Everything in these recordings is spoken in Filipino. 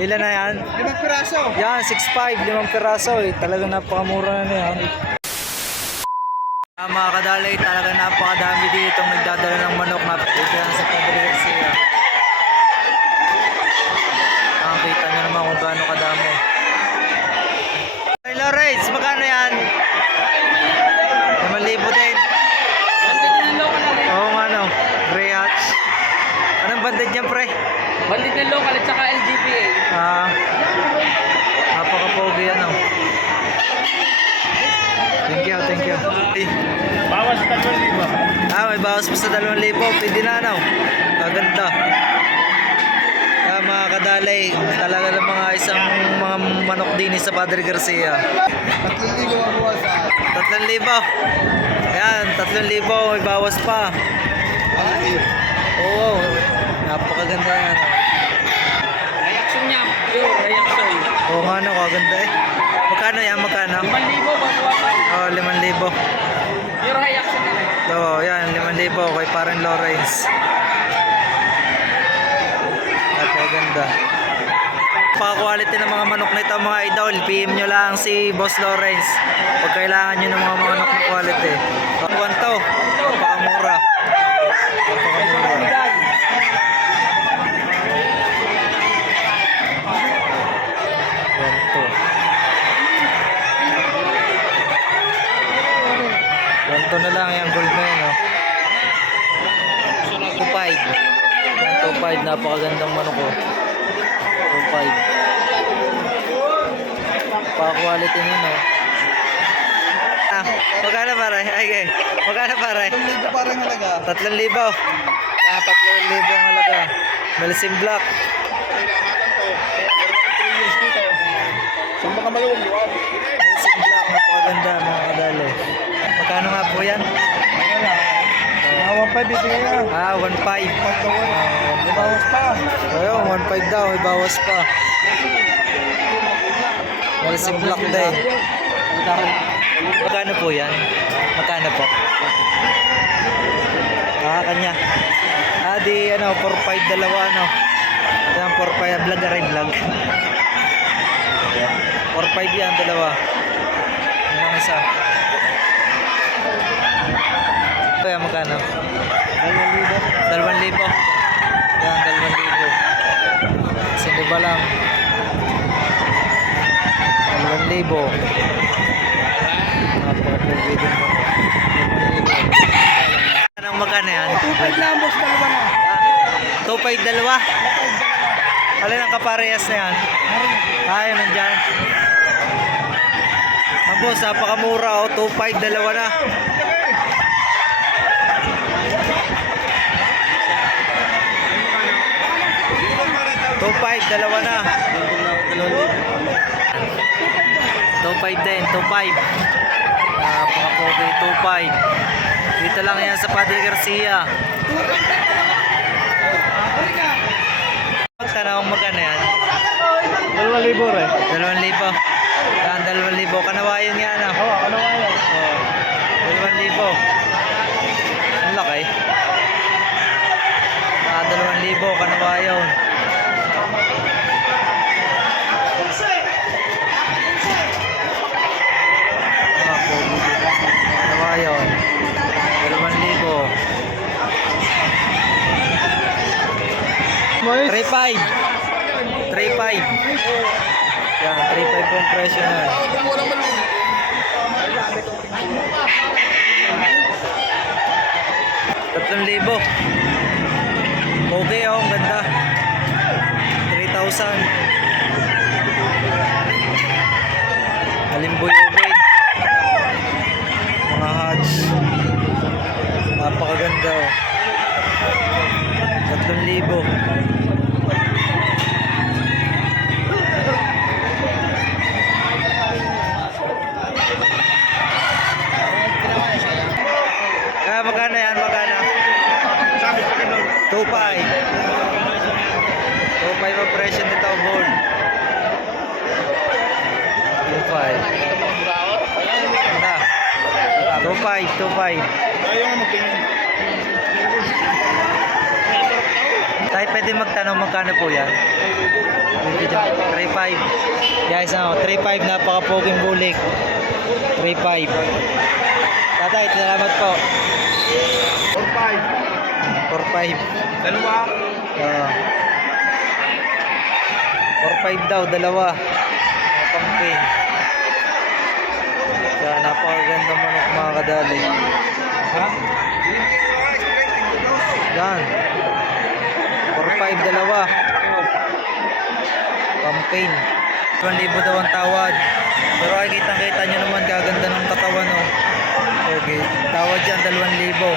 Ilan na yan? 5 piraso. Yan, 6.5, 5 piraso eh. Talagang napakamura na yan. Mga kadalay, talagang napakadami dito nagdadala ng manok na dito yan sa Padre Garcia. Nakakita nyo naman kung gaano kadami. Hey Lawrence, magkano yan? 5,000 din. Oo nga no, Grey Hatch. Anong banded niyan pre? Bandit ng local at saka LGPA. Napaka-pogi yan oh. Thank you, thank you. Bawas 2,000. May bawas pa sa 2,000. Pwede na no. Maganda. Mga kadalay, talaga ng mga isang mga manok din sa Padre Garcia. 3,000 ang bawasan. 3,000. Ayan, 3,000. May bawas pa. Oo, napakaganda yan. Reaction niya. Pure reaction. Oo nga no, kaganda eh. Magkano yan, magkano? 5,000 babawasan. Oo, 5,000. Pure reaction na rin. Oo, yan, 5,000 kay parang Lawrence. Napakaganda. Paka-quality ng mga manok na ito mga idol, PM nyo lang si Boss Lawrence pag kailangan nyo ng mga manok na quality. Pakuan to, napakamura. Napakamura. Ganito na lang yung gold na yun, oh. 2.5. 2.5, napakagandang manok ko. 2.5. Pa-quality nyo, no? Magkano pare? Okay. Magkano pare? 3,000 parang halaga. 3,000. 3,000 ang halaga. Melisim Black. Saan baka maluwag yun? Melisim Black, napakaganda mga kadali. Magkano nga po yan? Wala. 1,500 bibigay na. 1.5. May bawas pa. Ayun, 1.5 daw, may bawas pa. Melisim Black din. Magkano po yan? Magkano po? Kanya. Di ano, 4.5 dalawa ano. Yan 4.5 vlog na rin vlog. 4.5 yan dalawa. Yan ang isa. Ito yan magkano? 2,000. Yan 2,000. Sindi ba lang? 2,000. Napaka-pogi din mo. 2,000. Anong magkano yan? 2,500 na, boss. Dalawa na. 2.5 dalawa? Alin ang kaparehas na yan? Ayun, nandyan. Boss, napakamura oh. 2.5 dalawa na. Dalawa na. 2.5 din, 2.5. Napaka-pogi, 2.5. Dito lang yan sa Padre Garcia. Magtanong magkano yan? 2,000 rin. 2,000. Yan, 2,000. Kanawayan yan ah. Oo, ano nga yan? 2,000. Ang laki. 2,000 kanawayan. Kanawayan. 2,000. 3.5. 3.5. Yan, 3.5 pong presyo na. $3,000. Okay oh, ang ganda. 3,000. Alimboy-ubid. Mga hatch. Napakaganda oh. 3,000. Magkano yan? Magkano? 2.5. 2.5 ang presyo nito, gold. 2.5. Ganda. 2.5. 2.5. Tayo pwede magtanong magkano po yan? medyo 3.5. Guys, 3.5 napaka-poging bulik. 3.5. Tatay, salamat po. 4.5. Dalawa. 4.5 daw, dalawa. Pumpkin. Kaya napakaganda manok mga kadali. Ha? Yan. 4.5 dalawa. Pumpkin. 1,000 daw ang tawad. Pero ay kitang-kita nyo naman kaganda ng katawan, no? Okay. Tawad dyan, 2,000.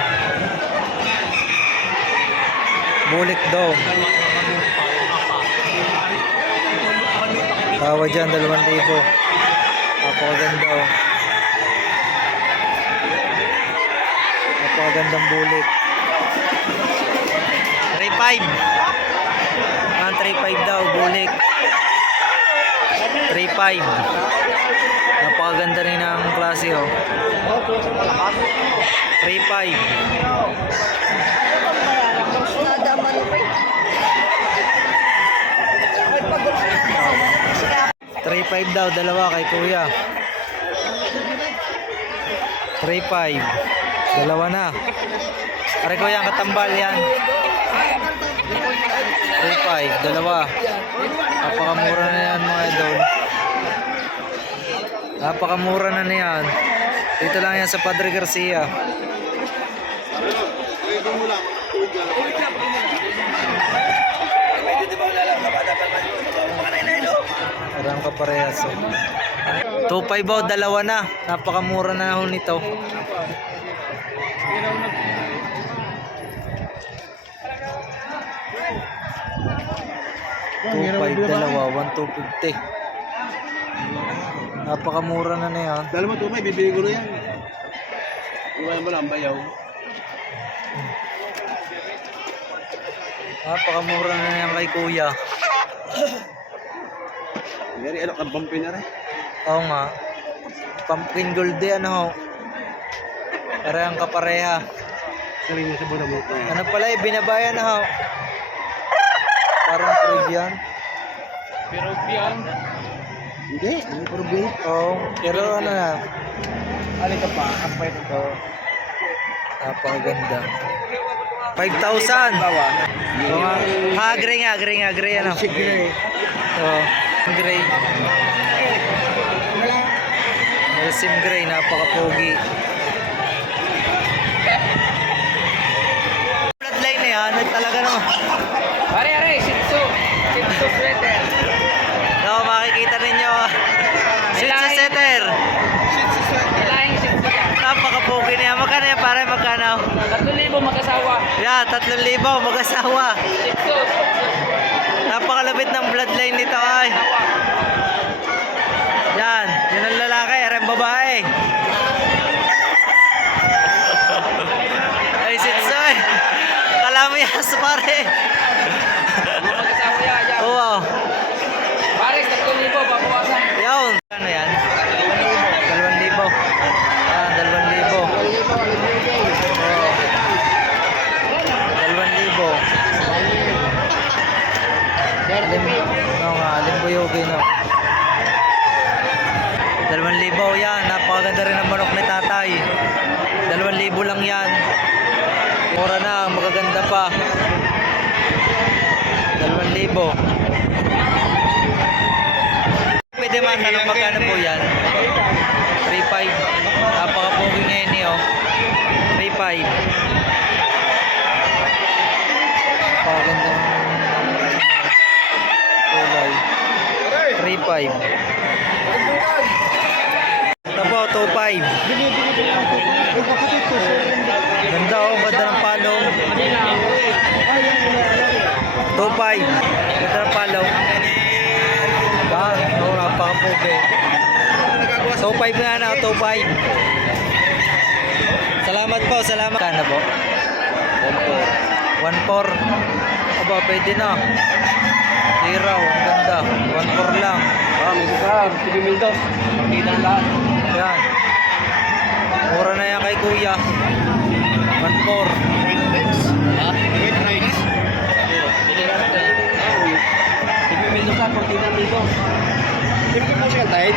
Bulik daw. Tawad dyan, 2,000. Napakaganda, oh. Napakagandang bulik. 3.5. 3.5 daw, bulik. 3.5. Napakaganda rin ang klase, oh. 3.5. 3.5 daw, dalawa kay kuya. 3.5. Dalawa na. Are kuya, ang katambal yan. 3.5. Dalawa. Napakamura na yan mga idol. Napakamura na yan. Dito lang yan sa Padre Garcia. Parang kaparehas. 2.5 daw, dalawa na. Napakamura na ho nito. Dalawa, 1,250. Napakamura na yan. Dalawa to, may bibili ko na yan. Iwanan mo lang, bayaw. Napakamura na yan kay kuya. Ngayari, ano ka bumpy na rin? Oo nga. Pumpkin gold yan, ho. Parehang kapareha. Galing niya sa buwan mo. Ano pala, binabayan na, ho. Parang Peruvian. Peruvian. Hindi, hindi problem. Oo, pero ano na. Alin ka pa, kapay nito. Napakaganda. 5,000. Ha, gray nga, ano. Sige. Oo, gray. Melsim gray, napaka-pogi. Bloodline na yan, talaga naman. Are, Shih Tzu. Shih Tzu sweater. No, makikita ninyo. Shih Tzu setter. Lahing Shih Tzu yan. Napaka-pogi niya. Magkano yan, pare? Magkano? 3,000 mag-asawa. Yan, 3,000 mag-asawa. Shih Tzu. Napakalapit ng bloodline nito ay. Yan, yun ang lalaki, yung babae. Ay, Shih Tzu eh. Kalamiyas pare. Mag-asawa yan. Oo. Pares, 3,000 babawasan. Yun. Ano yan? 2,000. Ah, 2,000. Oo. 2,000. Oo nga, limboyogi no. 2,000 yan. Napakaganda rin ang manok ni tatay. 2,000 lang yan. Mura na, magaganda pa. 2,000. Pwede matanong magkano po yan? 3.5. Napaka-pogi ngayon niyo. 3.5. Napakagandang kulay. 3.5. Ito po, 2.5. Ganda oh, ganda ng palong. 2.5. Ganda ng palong. Ba? Oo, napaka-pogi. 2.5 nga na, 2.5. Salamat po, salamat. Kano po? 1.4. Aba, pwede na. Hiraw, ang ganda. 1.4 lang. May sukar, 3,000 dos. Makita ang lahat. Yan. Mura na yan kay kuya. 1.4. Wait, rights. sa kortina dito. Hindi mo siya kahit.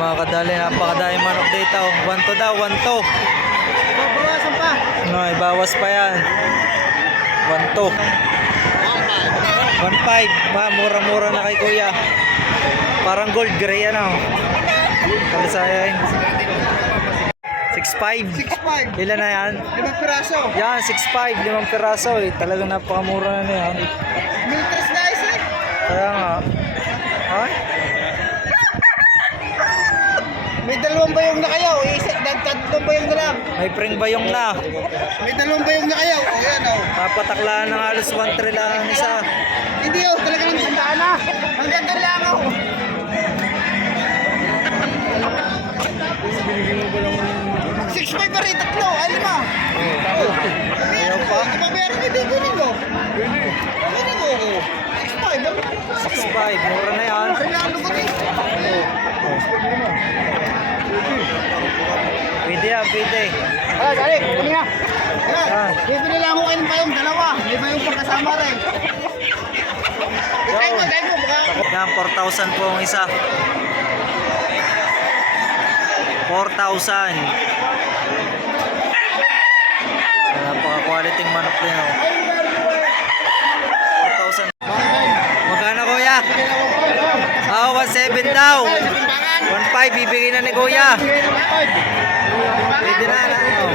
Mga kadali, napakadami manok dito. 1 to daw, 1 to. Babawasan pa. No, ibawas pa yan. 1 to. 1.5. Mura-mura na kay kuya. Parang gold gray ano. Kalisaya yun. 6.5. 6.5. Ilan na yan? 5 piraso. Yan, 6.5. 5 piraso eh. Talagang napakamura na yan. Military slice eh. Kaya nga. Ay? May 2 bayong na kayo. Tatlong bayong na lang. May pring bayong na. May 2 bayong na kayo. O yan o. Papataklaan ng halos 1.3 lang ang isa. Hindi o. Talagang tandaan na. Hanggang doon lang o. 6.5 pa rin. 3. Ay 5. Ayaw pa. Ibabayaran mo din kunin ko. Kunin ko. 6.5. 6.5. Mura na yan. Kailangan ko din. Pwede yan, pwede. Ah, dali. Kunin na. Yan. Ayan. Bibili lang ako kayo ng bayong 2. May bayong pagkasama rin. Try mo. Baka. Yan, 4,000 po ang isa. 4,000. Napaka-quality manok din oh. 4,000. Magkano kuya? Ah, 1,700 daw. 1,500 bibigyan na ni kuya. Pwede na oh.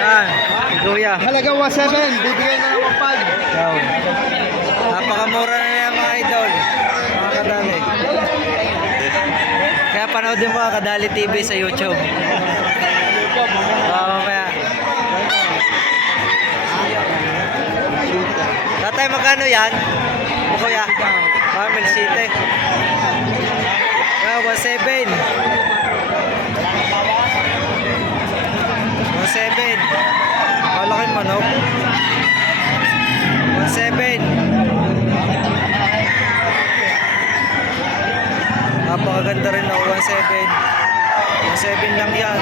Yan, ni kuya. Halaga 1,700. Bibigyan na ng 1,500. Yan. Napakamura na yan mga idol. Mga kadali. Kaya panoodin mo ang Kadali TV sa YouTube. Mamaya. Tatay, magkano yan? Kuya? Family City. 1,700. 1,700. Malaking manok. 1,700. Napakaganda rin ng 1,700. 1,700 lang yan.